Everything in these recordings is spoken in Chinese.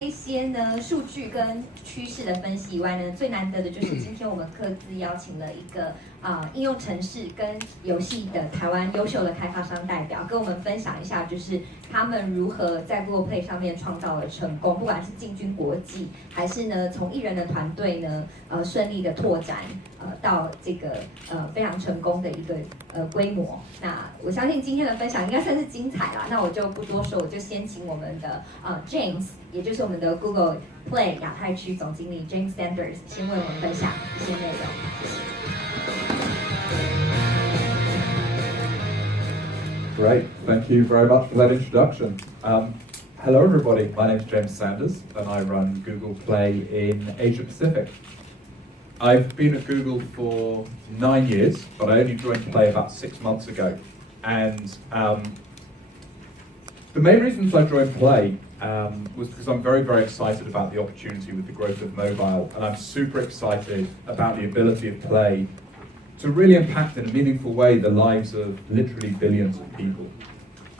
一些呢数据跟趋势的分析以外呢，最难得的就是今天我们各自邀请了一个应用程式跟游戏的台湾优秀的开发商代表，跟我们分享一下，就是他们如何在 Google Play 上面创造了成功，不管是进军国际，还是呢从一人的团队呢顺利的拓展到这个非常成功的一个规模。那我相信今天的分享应该算是精彩啦，那我就不多说，我就先请我们的James， 也就是我们的 Google Play 亚太区总经理 James Sanders 先为我们分享一些内容。Great, thank you very much for that introduction. Hello everybody, my name is James Sanders and I run Google Play in Asia Pacific. I've been at Google for 9 years, but I only joined Play about 6 months ago. And the main reasons I joined Play was because I'm very, very excited about the opportunity with the growth of mobile, and I'm super excited about the ability of Play to really impact in a meaningful way the lives of literally billions of people.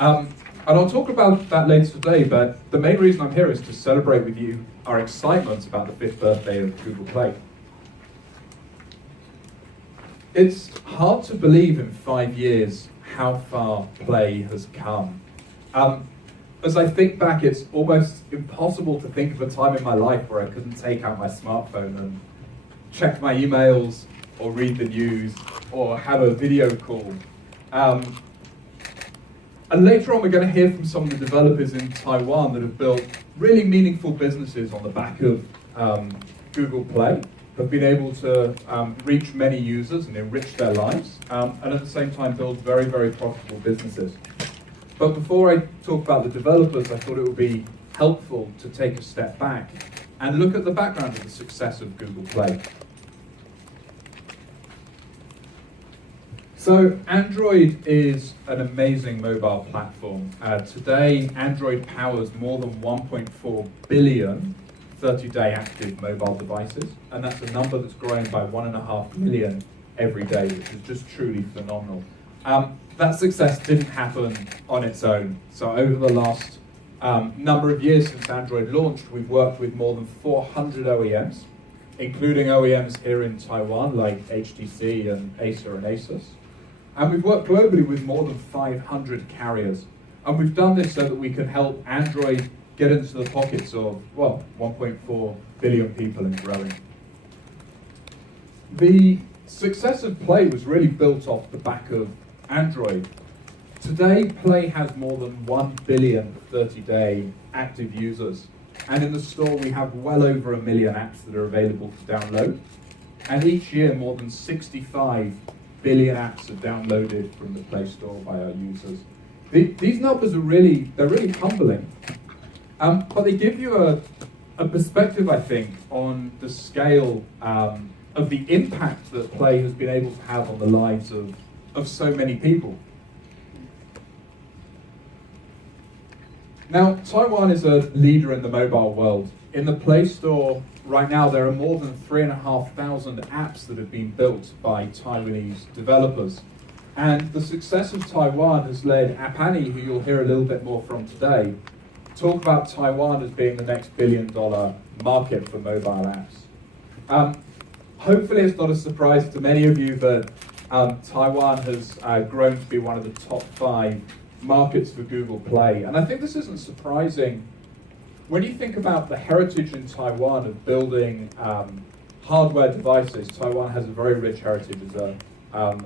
And I'll talk about that later today, but the main reason I'm here is to celebrate with you our excitement about the 5th birthday of Google Play. It's hard to believe in 5 years how far Play has come. As I think back, it's almost impossible to think of a time in my life where I couldn't take out my smartphone and check my emails, or read the news, or have a video call. And later on we're going to hear from some of the developers in Taiwan that have built really meaningful businesses on the back of Google Play, have been able to reach many users and enrich their lives, and at the same time build very, very profitable businesses. But before I talk about the developers, I thought it would be helpful to take a step back and look at the background of the success of Google Play. So Android is an amazing mobile platform. Today, Android powers more than 1.4 billion 30-day active mobile devices, and that's a number that's growing by 1.5 million every day, which is just truly phenomenal. That success didn't happen on its own. So over the last number of years since Android launched, we've worked with more than 400 OEMs, including OEMs here in Taiwan like HTC and Acer and Asus. And we've worked globally with more than 500 carriers. And we've done this so that we can help Android get into the pockets of, well, 1.4 billion people and growing. The success of Play was really built off the back of Android. Today, Play has more than 1 billion 30-day active users. And in the store, we have well over 1 million apps that are available to download. And each year, more than 65 billion apps are downloaded from the Play Store by our users. These numbers are really humbling, but they give you a perspective, I think, on the scale of the impact that Play has been able to have on the lives of so many people. Now, Taiwan is a leader in the mobile world. In the Play Store, right now, there are more than 3,500 apps that have been built by Taiwanese developers. And the success of Taiwan has led Apani, who you'll hear a little bit more from today, talk about Taiwan as being the next billion-dollar market for mobile apps. Hopefully it's not a surprise to many of you that Taiwan has grown to be one of the top 5 markets for Google Play. And I think this isn't surprising when you think about the heritage in Taiwan of building hardware devices. Taiwan has a very rich heritage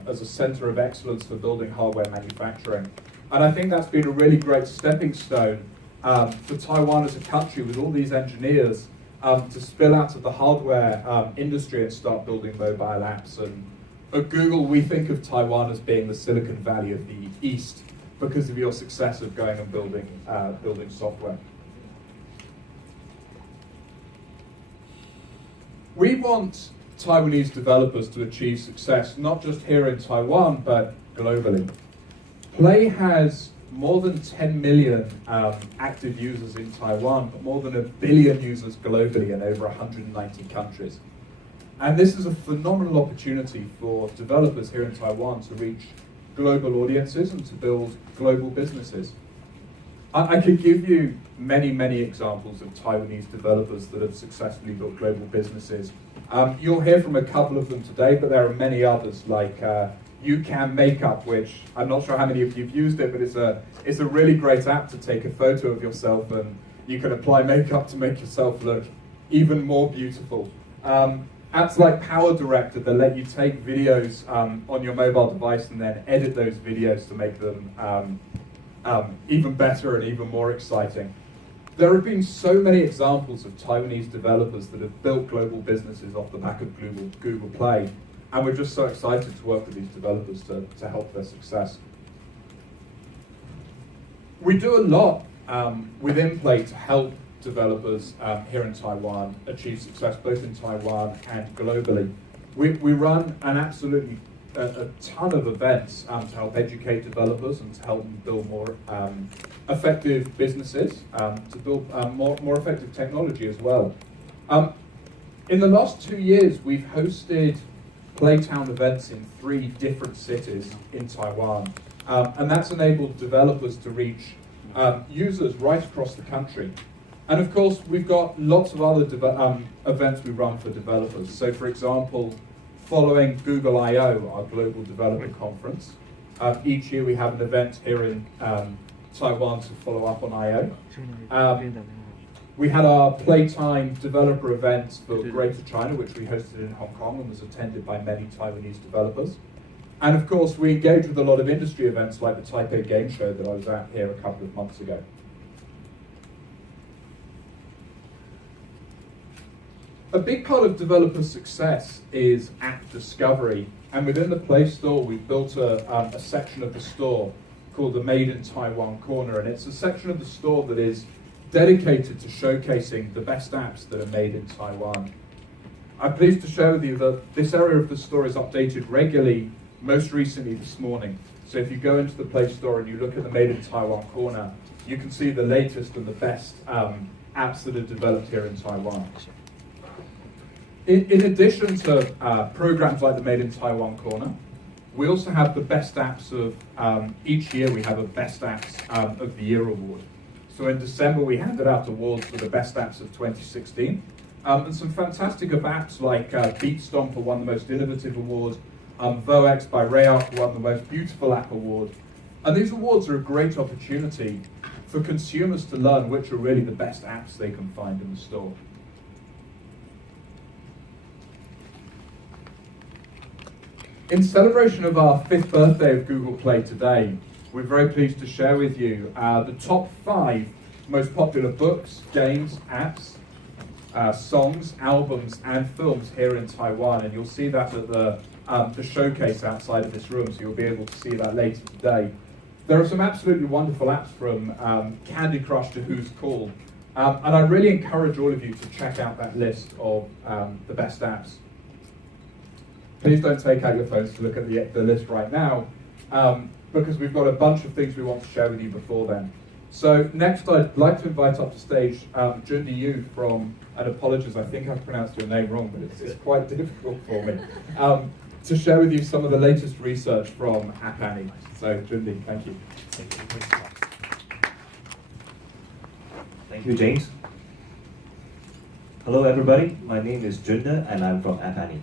as a center of excellence for building hardware manufacturing. And I think that's been a really great stepping stone for Taiwan as a country with all these engineers to spill out of the hardware industry and start building mobile apps. And at Google, we think of Taiwan as being the Silicon Valley of the East because of your success of going and building software. We want Taiwanese developers to achieve success, not just here in Taiwan, but globally. Play has more than 10 million active users in Taiwan, but more than 1 billion users globally in over 190 countries. And this is a phenomenal opportunity for developers here in Taiwan to reach global audiences and to build global businesses. I could give you many examples of Taiwanese developers that have successfully built global businesses. You'll hear from a couple of them today, but there are many others like YouCam Makeup, which I'm not sure how many of you have used it, but it's a really great app to take a photo of yourself and you can apply makeup to make yourself look even more beautiful. Apps like Power Director that let you take videos on your mobile device and then edit those videos to make them even better and even more exciting. There have been so many examples of Taiwanese developers that have built global businesses off the back of Google Play, and we're just so excited to work with these developers to help their success. We do a lot within Play to help developers here in Taiwan achieve success both in Taiwan and globally. We run a ton of events to help educate developers and to help them build more effective businesses, to build more effective technology as well. In the last 2 years, we've hosted Playtown events in 3 different cities in Taiwan, and that's enabled developers to reach users right across the country. And of course, we've got lots of other events we run for developers. So for example, following Google I/O, our global developer conference, each year we have an event here in Taiwan to follow up on I/O. We had our Playtime developer event for Greater China, which we hosted in Hong Kong and was attended by many Taiwanese developers. And of course, we engage with a lot of industry events like the Taipei Game Show that I was at here a couple of months ago. A big part of developer success is app discovery, and within the Play Store we've built a section of the store called the Made in Taiwan Corner, and it's a section of the store that is dedicated to showcasing the best apps that are made in Taiwan. I'm pleased to share with you that this area of the store is updated regularly, most recently this morning. So if you go into the Play Store and you look at the Made in Taiwan Corner, you can see the latest and the best apps that are developed here in Taiwan. In addition to programs like the Made in Taiwan Corner, we also have the best apps of, each year we have a Best Apps of the Year award. So in December we handed out awards for the Best Apps of 2016, and some fantastic apps like Beatstomper won the Most Innovative Award, Voex by Rayok won the Most Beautiful App Award. And these awards are a great opportunity for consumers to learn which are really the best apps they can find in the store. In celebration of our 5th birthday of Google Play today, we're very pleased to share with you the top 5 most popular books, games, apps, songs, albums, and films here in Taiwan. And you'll see that at the showcase outside of this room, so you'll be able to see that later today. There are some absolutely wonderful apps from Candy Crush to Who's Called. And I really encourage all of you to check out that list of the best apps. Please don't take out your phones to look at the list right now, because we've got a bunch of things we want to share with you before then. So next I'd like to invite up to stage Jundi Yu from, and apologies, I think I've pronounced your name wrong, but it's quite difficult for me, to share with you some of the latest research from App Annie. So Jundi, thank you. Thank you, James. Hello everybody, my name is Junda and I'm from App Annie.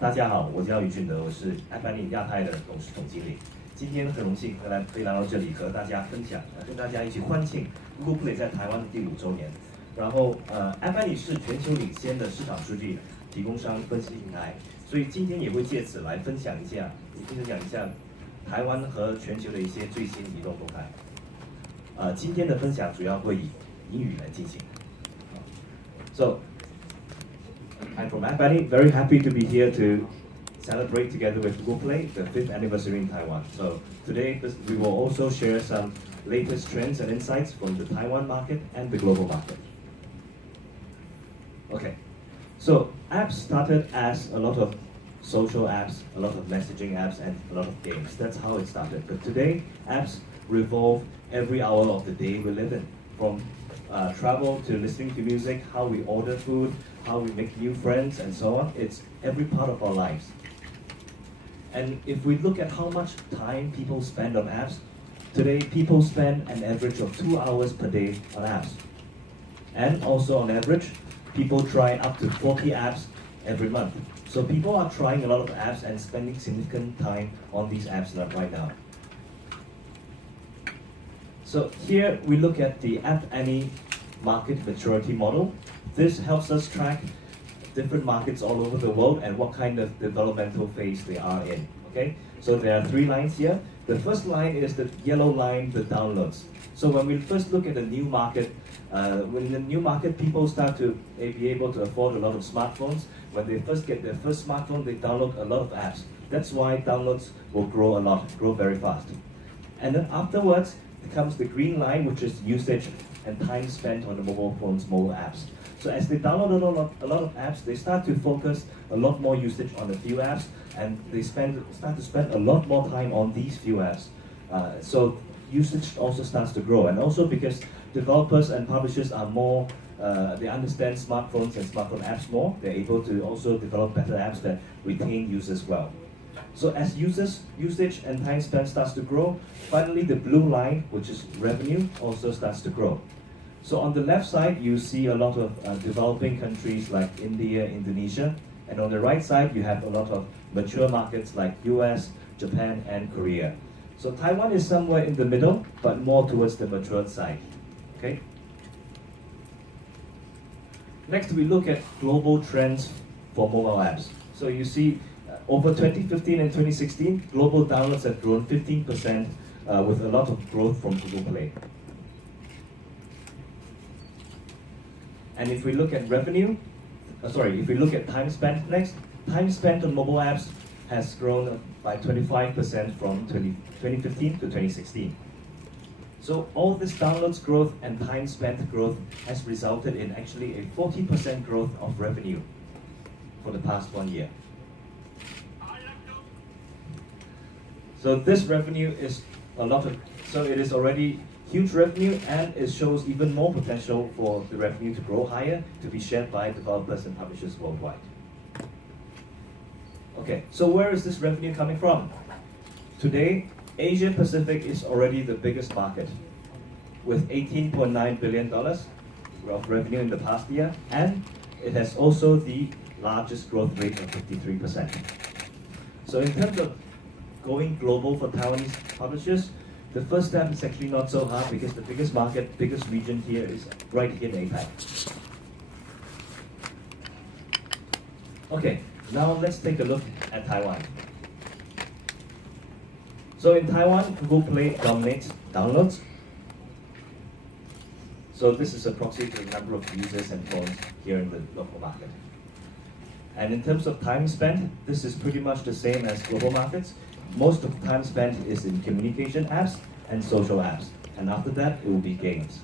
大家好，我叫于俊德，我是 App Annie 亚太的董事总经理。今天很荣幸可以来到这里和大家分享，跟大家一起欢庆 Google Play 在台湾的第5周年。然后App Annie 是全球领先的市场数据提供商分析平台，所以今天也会借此来分享一下台湾和全球的一些最新移动动态。今天的分享主要会以英语来进行。So I'm from App Annie, very happy to be here to celebrate together with Google Play the 5th anniversary in Taiwan. So today we will also share some latest trends and insights from the Taiwan market and the global market. Okay, so apps started as a lot of social apps, a lot of messaging apps, and a lot of games. That's how it started. But today, apps revolve every hour of the day we live in, from travel to listening to music, how we order food, how we make new friends, and so on. It's every part of our lives. And if we look at how much time people spend on apps, Today, people spend an average of 2 hours per day on apps. And also on average, people try up to 40 apps every month. So people are trying a lot of apps and spending significant time on these apps right now. So here we look at the App Annie market maturity model. This helps us track different markets all over the world and what kind of developmental phase they are in. Okay, so there are 3 lines here. The first line is the yellow line, the downloads. So when we first look at a new market, when the new market, people start to be able to afford a lot of smartphones. When they first get their first smartphone, they download a lot of apps. That's why downloads will grow a lot, grow very fast. And then afterwards comes the green line, which is usage and time spent on the mobile phones, mobile apps. So as they download a lot of apps, they start to focus a lot more usage on a few apps, and they start to spend a lot more time on these few apps. So usage also starts to grow, and also because developers and publishers are more, they understand smartphones and smartphone apps more, they're able to also develop better apps that retain users well. So as usage and time spent starts to grow, finally the blue line, which is revenue, also starts to grow. So on the left side, you see a lot of developing countries like India, Indonesia, and on the right side, you have a lot of mature markets like US, Japan, and Korea. So Taiwan is somewhere in the middle, but more towards the matured side. Okay. Next, we look at global trends for mobile apps. So you see, over 2015 and 2016, global downloads have grown 15%, with a lot of growth from Google Play. And if we look at revenue, if we look at time spent next, time spent on mobile apps has grown by 25% from 2015 to 2016. So all this downloads growth and time spent growth has resulted in actually a 40% growth of revenue for the past 1 year. So this revenue is it is already huge revenue, and it shows even more potential for the revenue to grow higher, to be shared by developers and publishers worldwide. Okay, so where is this revenue coming from? Today, Asia Pacific is already the biggest market, with $18.9 billion of revenue in the past year, and it has also the largest growth rate of 53%. So in terms of going global for Taiwanese publishers, the first step is actually not so hard because the biggest market, biggest region here is right here in APAC. Okay, now let's take a look at Taiwan. So in Taiwan, Google Play dominates downloads. So this is a proxy to the number of users and phones here in the local market. And in terms of time spent, this is pretty much the same as global markets. Most of the time spent is in communication apps and social apps. And after that, it will be games.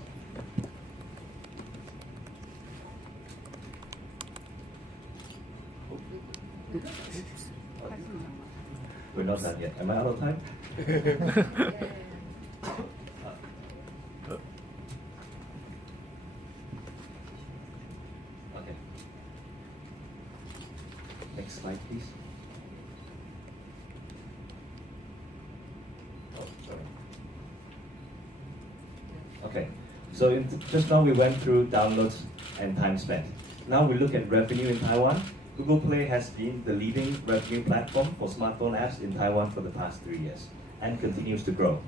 We're not done yet. Am I out of time? Okay. Next slide, please. Okay, so just now we went through downloads and time spent. Now we look at revenue in Taiwan. Google Play has been the leading revenue platform for smartphone apps in Taiwan for the past 3 years and continues to grow.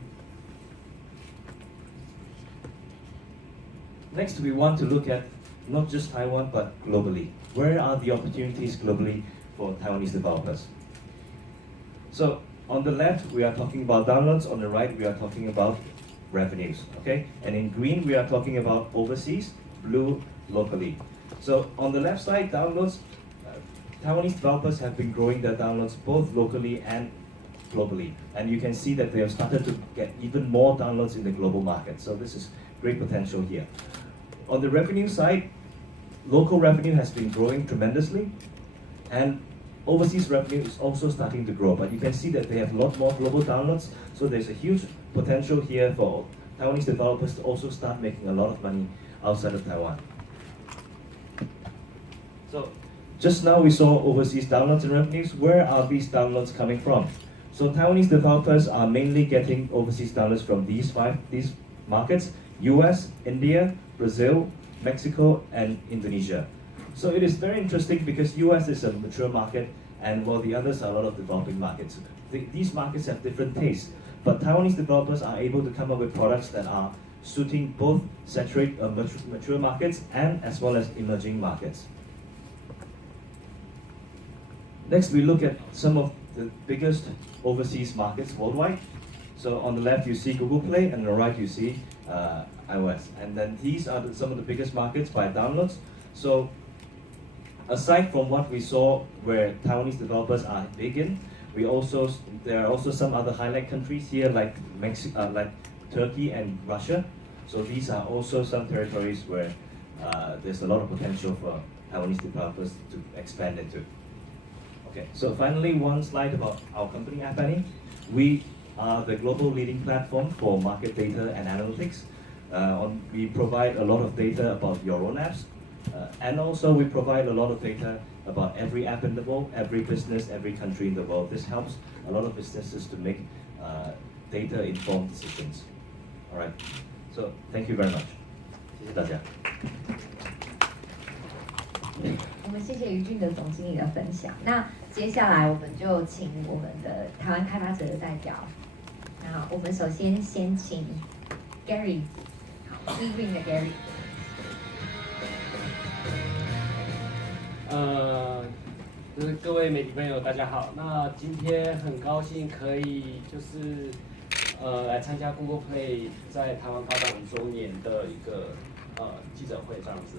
Next, we want to look at not just Taiwan, but globally. Where are the opportunities globally for Taiwanese developers? So on the left, we are talking about downloads. On the right, we are talking about revenues, okay? And in green, we are talking about overseas, blue, locally. So on the left side, downloads, Taiwanese developers have been growing their downloads both locally and globally. And you can see that they have started to get even more downloads in the global market. So this is great potential here. On the revenue side, local revenue has been growing tremendously, and overseas revenue is also starting to grow. But you can see that they have a lot more global downloads, so there's a huge potential here for Taiwanese developers to also start making a lot of money outside of Taiwan. So just now we saw overseas downloads and revenues. Where are these downloads coming from? So Taiwanese developers are mainly getting overseas dollars from these markets: US, India, Brazil, Mexico, and Indonesia. So it is very interesting because US is a mature market, and while the others are a lot of developing markets. These markets have different tastes, but Taiwanese developers are able to come up with products that are suiting both mature markets and as well as emerging markets. Next, we look at some of the biggest overseas markets worldwide. So on the left you see Google Play, and on the right you see iOS. And then these are some of the biggest markets by downloads. So aside from what we saw where Taiwanese developers are big in, there are also some other highlight countries here like like Turkey and Russia. So these are also some territories where there's a lot of potential for Taiwanese developers to expand into. Okay, so finally one slide about our company, App Annie. We are the global leading platform for market data and analytics. We provide a lot of data about your own apps, and also we provide a lot of data about every app in the world, every business, every country in the world. This helps a lot of businesses to make data-informed decisions. All right, so thank you very much. 谢谢大家。我们谢谢于俊的总经理的分享。那接下来我们就请我们的台湾开发者的代表。那我们首先请 Gary， 好 ，Living 的 Gary。就是各位媒体朋友，大家好。那今天很高兴可以就是来参加 Google Play 在台湾发展5周年的一个记者会这样子。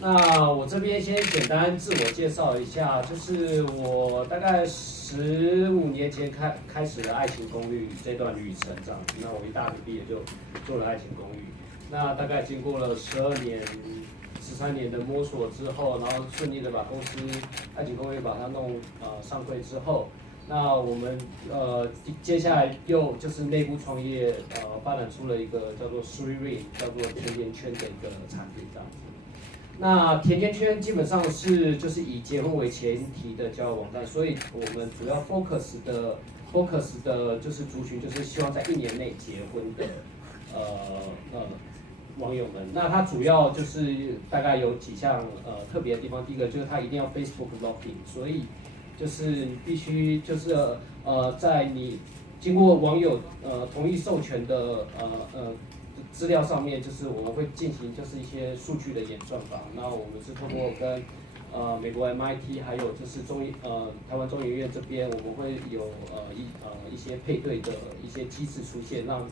那我这边先简单自我介绍一下，就是我大概15年前开始了《爱情公寓》这段旅程这样子。那我一大学毕业就做了《爱情公寓》，那大概经过了13年的摸索之后，然后顺利的把公司《爱情公寓》把它弄上柜之后，那我们接下来又就是内部创业发展出了一个叫做 Three Ring 叫做甜甜圈的一个产品这样子。那甜甜圈基本上是就是以结婚为前提的交友网站，所以我们主要 focus 的就是族群就是希望在1年内结婚的网友们。那它主要就是大概有几项特别的地方，第一个就是它一定要 Facebook login， 所以就是你必须就是在你经过网友同意授权的资料上面，就是我们会进行就是一些数据的演算法。那我们是通过跟美国 MIT 还有就是台湾中研院这边，我们会有一些配对的一些机制出现，让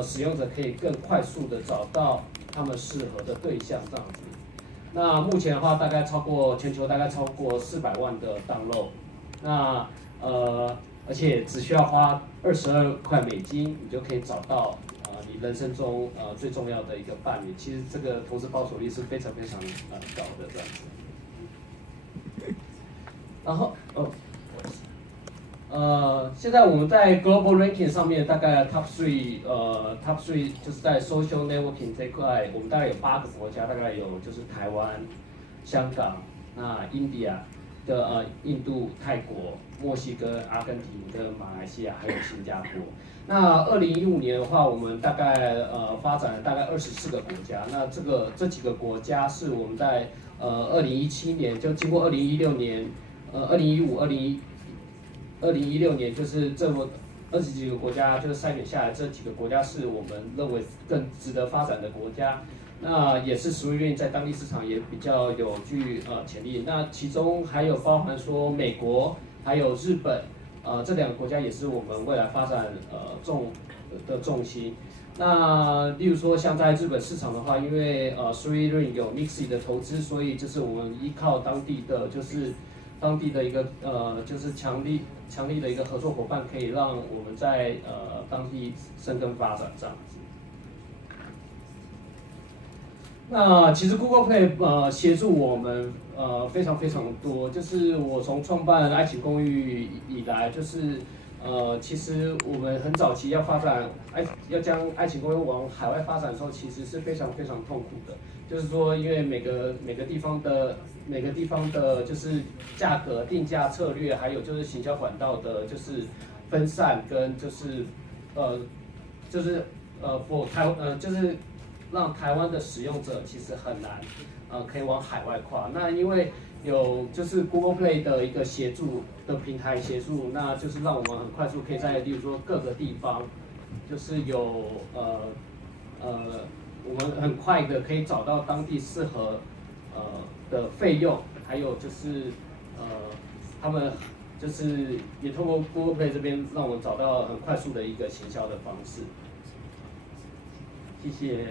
使用者可以更快速的找到他们适合的对象这样子。那目前的话，全球大概超过400万的 download。那而且只需要花22块美金，你就可以找到你人生中最重要的一个伴侣。其实这个投资报酬率是非常非常高的这样子。然后现在我们在 global ranking 上面大概 top three 就是在 social networking 这一块，我们大概有8个国家，大概有就是台湾、香港、那 India 的印度、泰国、墨西哥、阿根廷跟马来西亚还有新加坡。那2015年的话，我们大概发展了大概24个国家。那这几个国家是我们在2017年就经过2016年、2016年就是这么20几个国家就是筛选下来，这几个国家是我们认为更值得发展的国家。那也是食物链在当地市场也比较有具潜力。那其中还有包含说美国还有日本，这2个国家也是我们未来发展重心。那例如说像在日本市场的话，因为Three Ring 有 Mixi 的投资，所以就是我们依靠当地的一个就是强力的一个合作伙伴，可以让我们在当地生根发展这样子。那其实 Google Play 协助我们非常非常多，就是我从创办爱情公寓以来，就是其实我们很早期要发展要将爱情公寓往海外发展的时候，其实是非常非常痛苦的。就是说，因为每个地方的就是价格定价策略，还有就是行销管道的，就是分散跟就是就是让台湾的使用者其实很难可以往海外跨。那因为有就是 Google Play 的一个协助的平台协助，那就是让我们很快速可以在例如说各个地方，就是有我们很快的可以找到当地适合的费用，还有就是他们就是也通过 Google Play 这边让我们找到很快速的一个行销的方式。谢谢。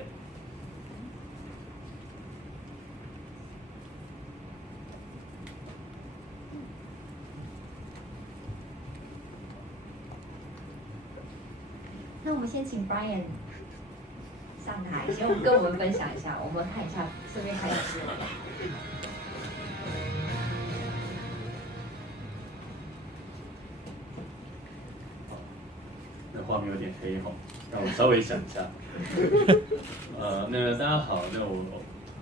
那我们先请 Brian 上台，先跟我们分享一下，我们看一下，顺便看一下资料。那画面有点黑吼，让我稍微想一下。那大家好，那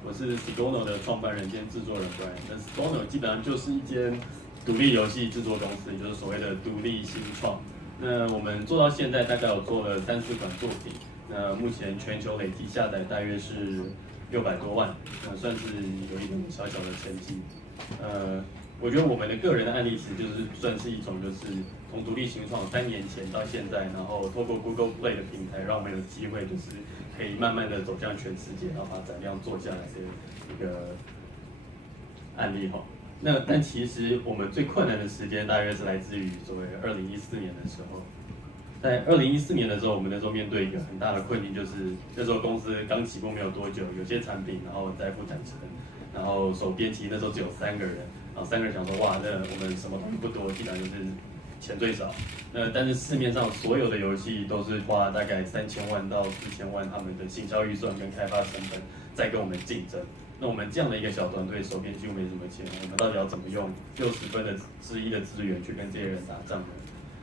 我是 Sigono 的创办人兼制作人 Brian。那 Sigono 基本上就是一间独立游戏制作公司，也就是所谓的独立新创。那我们做到现在大概有做了3-4款作品，那目前全球累计下载大约是600多万，算是有一点小小的成绩。我觉得我们的个人的案例其实就是算是一种，就是从独立新创3年前到现在，然后透过 Google Play 的平台，让我们有机会就是可以慢慢的走向全世界，然后把载量做下来的一个案例哈。但其实我们最困难的时间大约是来自于所谓2014年的时候，在2014年的时候，我们那时候面对一个很大的困境，就是那时候公司刚起步没有多久，有些产品然后在不坦诚，然后手边其实那时候只有3个人，然后3个人想说哇，那我们什么东西不多，基本上就是钱最少。但是市面上所有的游戏都是花大概3000万到4000万他们的行销预算跟开发成本在跟我们竞争。那我们这样的一个小团队，手边几乎没什么钱，我们到底要怎么用1/60的资源去跟这些人打仗呢？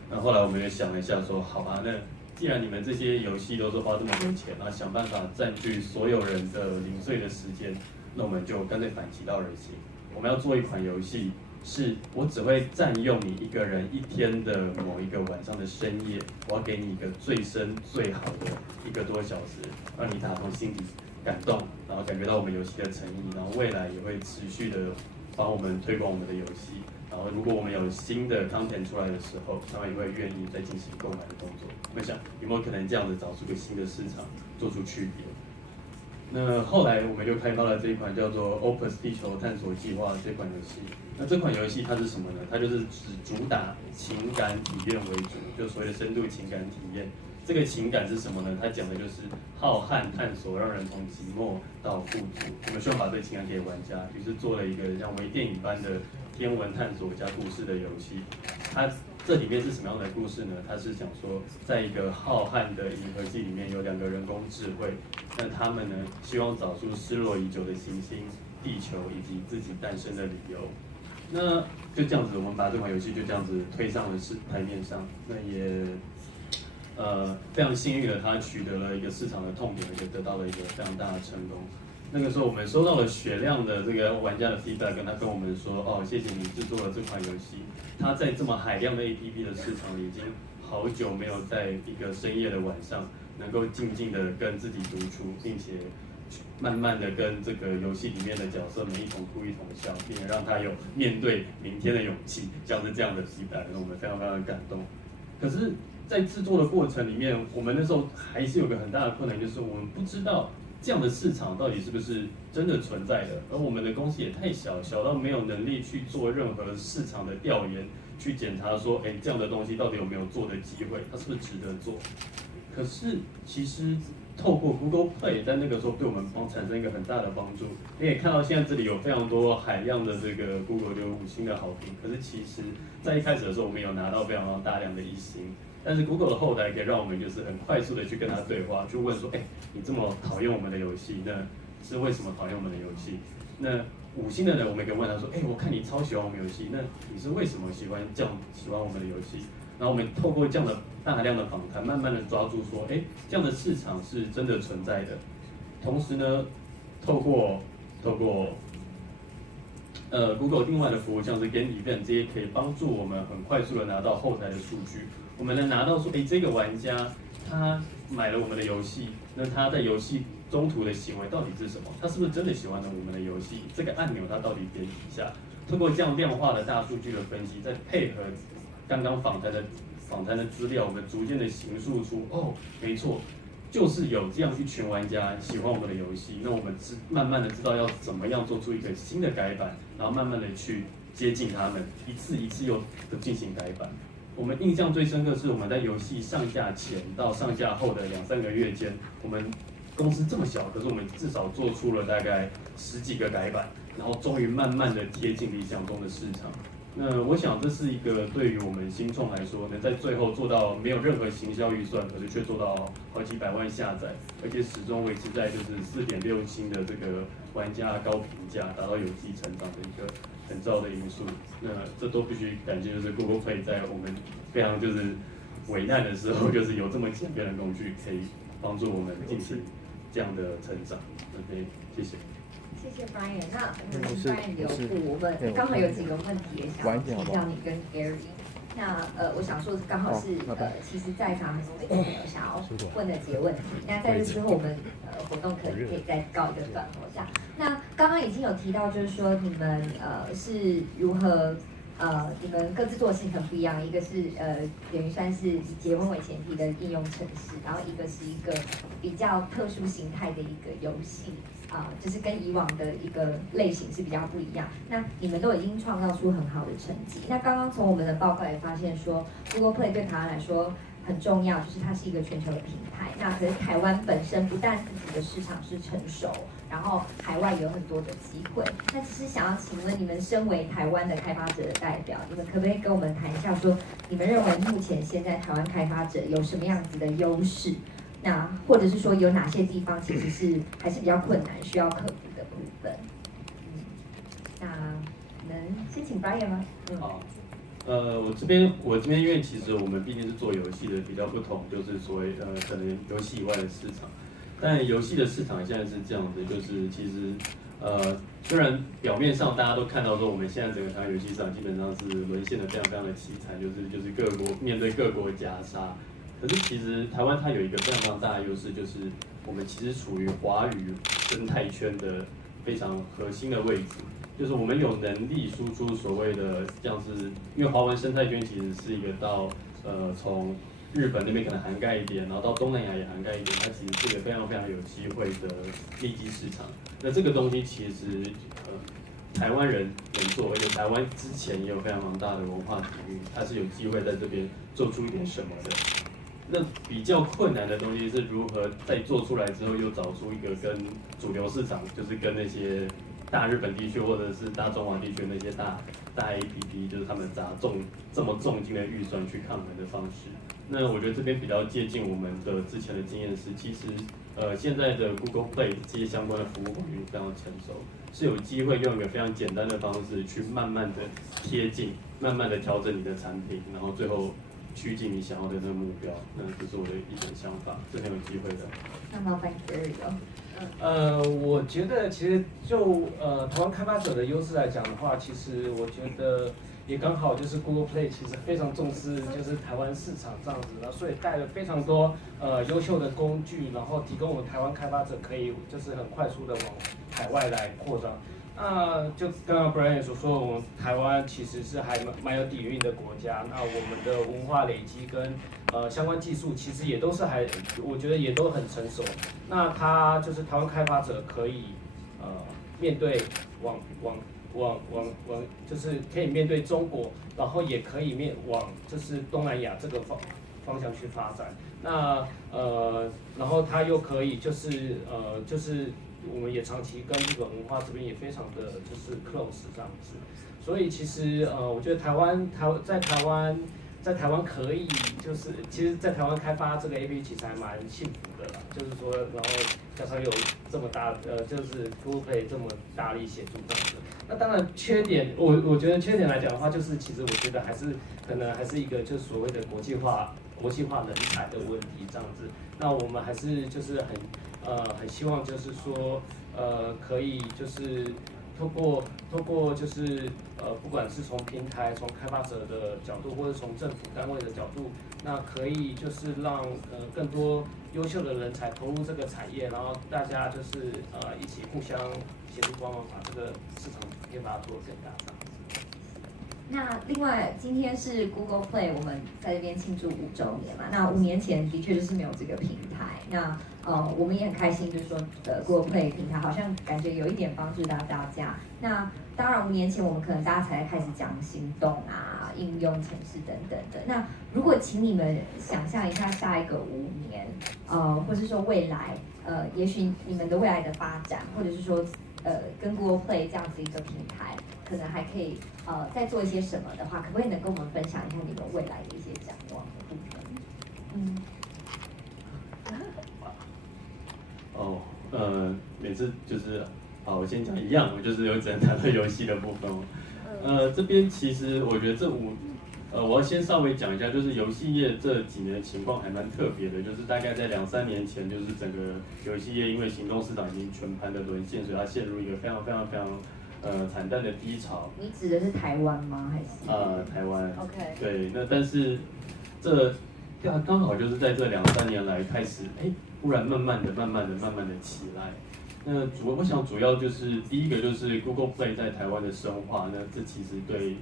那后来我们也想了一下说，好吧，那既然你们这些游戏都是花这么多钱，那想办法占据所有人的零碎的时间，那我们就干脆反其道而行，我们要做一款游戏，是我只会占用你一个人1天的某一个晚上的深夜，我要给你一个最深最好的1个多小时，让你打从心底感动，然后感觉到我们游戏的诚意，然后未来也会持续的帮我们推广我们的游戏，然后如果我们有新的 content 出来的时候，他们也会愿意再进行购买的动作。我想有没有可能这样子找出个新的市场，做出区别？那后来我们就开发了这一款叫做 Opus 地球探索计划这款游戏。那这款游戏它是什么呢？它就是只主打情感体验为主，就所谓的深度情感体验。这个情感是什么呢？它讲的就是浩瀚探索，让人从寂寞到富足。我们希望把这个情感给玩家，于是做了一个像微电影般的天文探索加故事的游戏。它这里面是什么样的故事呢？它是想说，在一个浩瀚的银河系里面有2个人工智慧，那他们呢希望找出失落已久的行星、地球以及自己诞生的理由。那就这样子，我们把这款游戏就这样子推上了台面上。那也非常幸运的，他取得了一个市场的痛点，而且得到了一个非常大的成功。那个时候我们收到了雪亮的这个玩家的 feedback， 跟他跟我们说，哦，谢谢你制作了这款游戏。他在这么海量的 APP 的市场里，已经好久没有在一个深夜的晚上，能够静静的跟自己独处，并且慢慢的跟这个游戏里面的角色们一同哭一同笑，并且让他有面对明天的勇气，像是这样的 feedback， 让我们非常非常的感动。可是，在制作的过程里面，我们那时候还是有个很大的困难，就是我们不知道这样的市场到底是不是真的存在的，而我们的公司也太小，小到没有能力去做任何市场的调研，去检查说，这样的东西到底有没有做的机会，它是不是值得做？可是其实透过 Google Play， 在那个时候对我们产生一个很大的帮助。你也看到现在这里有非常多海量的这个 Google 就5星的好评，可是其实在一开始的时候，我们有拿到非常大量的1星。但是 Google 的后台可以让我们就是很快速的去跟他对话，去问说，你这么讨厌我们的游戏，那是为什么讨厌我们的游戏？那5星的人，我们可以问他说，我看你超喜欢我们游戏，那你是为什么喜欢我们的游戏？然后我们透过这样的大量的访谈，慢慢的抓住说，哎，这样的市场是真的存在的。同时呢，透过Google 另外的服务，像是 Game Event 这些，可以帮助我们很快速的拿到后台的数据。我们能拿到说，哎，这个玩家他买了我们的游戏，那他在游戏中途的行为到底是什么？他是不是真的喜欢了我们的游戏？这个按钮他到底点几下？通过这样量化的大数据的分析，再配合刚刚访谈的资料，我们逐渐的形塑出，哦，没错，就是有这样一群玩家喜欢我们的游戏，那我们慢慢的知道要怎么样做出一个新的改版，然后慢慢的去接近他们，一次一次又的进行改版。我们印象最深刻是我们在游戏上架前到上架后的2-3个月间，我们公司这么小，可是我们至少做出了大概10几个改版，然后终于慢慢的贴近理想中的市场。那我想这是一个对于我们新创来说，能在最后做到没有任何行销预算，可是却做到好几百万下载，而且始终维持在就是4.6星的这个玩家高评价，达到有机成长的一个很重要的因素。那这都必须感谢就是 Google Play 在我们非常就是危难的时候，就是有这么简便的工具可以帮助我们进行这样的成长。OK， 谢谢。谢谢 Brian。那Brian 留顾问刚好有几个问题也想请教你跟 Gary。那我想说刚好是其实在场很多的朋友想要问的几个问题。那在这之后我们活动可以再告一个段落这样。那刚刚已经有提到，就是说你们是如何你们各自做的事情很不一样，一个是等于算是以结婚为前提的应用程式，然后一个是一个比较特殊形态的一个游戏。就是跟以往的一个类型是比较不一样。那你们都已经创造出很好的成绩。那刚刚从我们的报告也发现说 ，Google Play 对台湾来说很重要，就是它是一个全球的平台。那可是台湾本身不但自己的市场是成熟，然后海外有很多的机会。那只是想要请问你们身为台湾的开发者的代表，你们可不可以跟我们谈一下说，你们认为目前现在台湾开发者有什么样子的优势？那或者是说有哪些地方其实是还是比较困难，需要克服的部分？那能先请 Brian 吗？好，我这边因为其实我们毕竟是做游戏的，比较不同，就是所谓可能游戏以外的市场。但游戏的市场现在是这样子，就是其实虽然表面上大家都看到说我们现在整个台湾游戏市场基本上是沦陷的非常非常的凄惨，就是各国面对各国夹杀。可是其实台湾它有一个非常非常大的优势，就是我们其实处于华语生态圈的非常核心的位置，就是我们有能力输出所谓的像是，因为华文生态圈其实是一个到从日本那边可能涵盖一点，然后到东南亚也涵盖一点，它其实是一个非常非常有机会的利基市场。那这个东西其实台湾人能做，而且台湾之前也有非常庞大的文化底蕴，它是有机会在这边做出一点什么的。那比较困难的东西是如何在做出来之后，又找出一个跟主流市场，就是跟那些大日本地区或者是大中华地区那些大 APP， 就是他们砸这么重金的预算去抗衡的方式。那我觉得这边比较接近我们的之前的经验是，其实现在的 Google Play 这些相关的服务网域非常成熟，是有机会用一个非常简单的方式去慢慢的贴近，慢慢的调整你的产品，然后最后趋近你想要的那个目标。那这是我的一种想法，是很有机会的。那麻烦 Gary 我觉得其实就台湾开发者的优势来讲的话，其实我觉得也刚好就是 Google Play 其实非常重视就是台湾市场这样子，然后所以带了非常多优秀的工具，然后提供我们台湾开发者可以就是很快速的往海外来扩张。那就刚刚 Brian 所说，我们台湾其实是还蛮有底蕴的国家。那我们的文化累积跟相关技术其实也都是我觉得也都很成熟。那他就是台湾开发者可以面对就是可以面对中国，然后也可以往就是东南亚这个方向去发展。那然后他又可以就是我们也长期跟日本文化这边也非常的就是 close 这样子，所以其实我觉得在台湾在台湾可以就是其实，在台湾开发这个 APP 其实还蛮幸福的啦，就是说，然后加上有这么大就是 Google Play 这么大力协助这样子。那当然缺点，我觉得缺点来讲的话，就是其实我觉得可能还是一个就是所谓的国际化人才的问题这样子。那我们还是就是很希望就是说可以就是透过就是不管是从平台、从开发者的角度，或者从政府单位的角度，那可以就是让更多优秀的人才投入这个产业，然后大家就是一起互相协助帮忙，把这个市场可以把它做得更大这样子。那另外，今天是 Google Play， 我们在这边庆祝5周年嘛。那5年前的确就是没有这个平台。那我们也很开心，就是说Google Play 平台好像感觉有一点帮助到大家。那当然5年前我们可能大家才开始讲行动啊、应用程式等等的。那如果请你们想象一下下一个5年，或是说未来，也许你们的未来的发展，或者是说跟 Google Play 这样子一个平台，可能还可以再做一些什么的话，可不可以能跟我们分享一下你们未来的一些展望的部分？每次就是我先讲一样，我就是有只能谈到游戏的部分。这边其实我觉得我要先稍微讲一下，就是游戏业这几年的情况还蛮特别的，就是大概在2-3年前，就是整个游戏业因为行动市场已经全盘的沦陷，所以它陷入一个非常惨淡的低潮。你指的是台湾吗？还是？台湾。OK。对，那但是刚好就是在这2-3年来开始，忽然慢慢的起来。那我想主要就是第一个就是 Google Play 在台湾的深化，那这其实对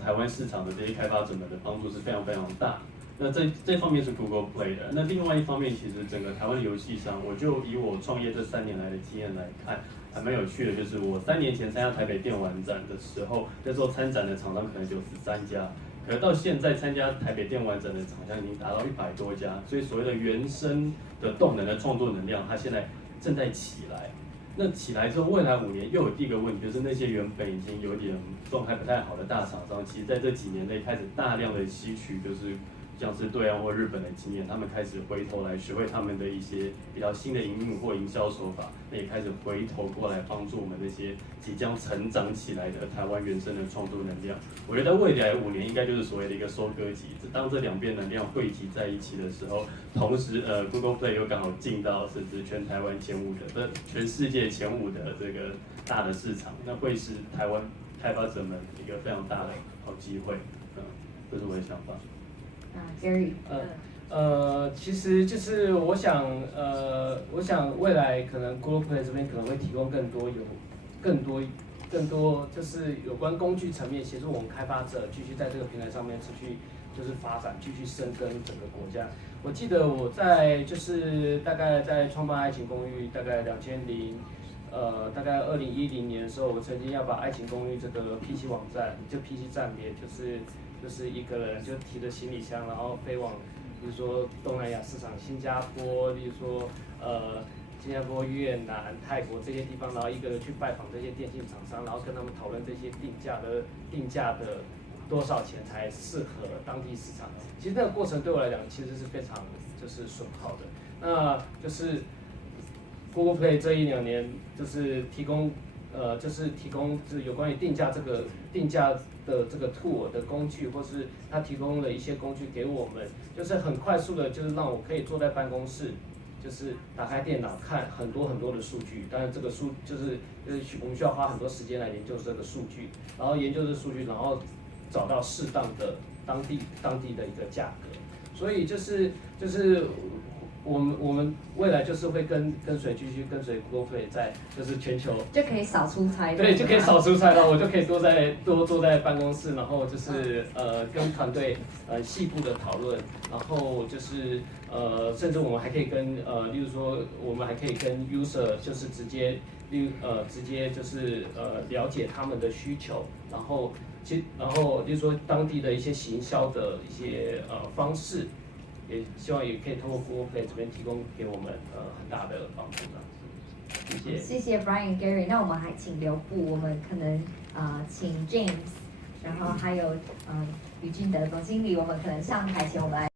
台湾市场的这些开发者们的帮助是非常大。那这方面是 Google Play 的。那另外一方面，其实整个台湾的游戏商，我就以我创业这3年来的经验来看，还蛮有趣的。就是我3年前参加台北电玩展的时候，那时候参展的厂商可能就13家。可是到现在参加台北电玩展的厂商已经达到100多家，所以所谓的原生的动能的创作能量，它现在正在起来。那起来之后，未来5年又有第一个问题，就是那些原本已经有点状态不太好的大厂商，其实在这几年内开始大量的吸取，就是像是对岸或日本的经验，他们开始回头来学会他们的一些比较新的营运或营销手法，那也开始回头过来帮助我们那些即将成长起来的台湾原生的创作能量。我觉得未来5年应该就是所谓的一个收割期，当这两边能量汇集在一起的时候，同时Google Play 又刚好进到甚至全台湾前5的，全世界前5的这个大的市场，那会是台湾开发者们一个非常大的好机会。这是我的想法。Gary， 其实就是我想未来可能 Google Play 这边可能会提供更多就是有关工具层面协助我们开发者继续在这个平台上面持续就是发展，继续深耕整个国家。我记得我在就是大概在创办爱情公寓大概大概2010年的时候，我曾经要把爱情公寓这个 PC 网站就 PC 站别就是一个人就提着行李箱，然后飞往，比如说东南亚市场，新加坡，例如说新加坡、越南、泰国这些地方，然后一个人去拜访这些电信厂商，然后跟他们讨论这些定价的多少钱才适合当地市场。其实那个过程对我来讲，其实是非常就是损耗的。那就是 Google Play 这1-2年就是提供就是有关于定价的这个 tool 的工具，或是他提供了一些工具给我们，就是很快速的，就是让我可以坐在办公室，就是打开电脑看很多的数据。当然这个就是我们需要花很多时间来研究这个数据，然后研究这个数据，然后找到适当的当地的一个价格。所以就是我们未来就是会继续跟随 Google Play 在就是全球就可以少出差，对，就可以少出差了，我就可以多坐在办公室，然后就是跟团队细部的讨论，然后就是甚至我们还可以跟例如说我们还可以跟 user 就是直接就是了解他们的需求，然后例如说当地的一些行销的一些方式。也希望也可以通过 Google Play 这边提供给我们很大的帮助的，谢谢。谢谢 Brian Gary， 那我们还请留步，我们可能请 James 然后还有于俊德总经理，我们可能上台前我们来。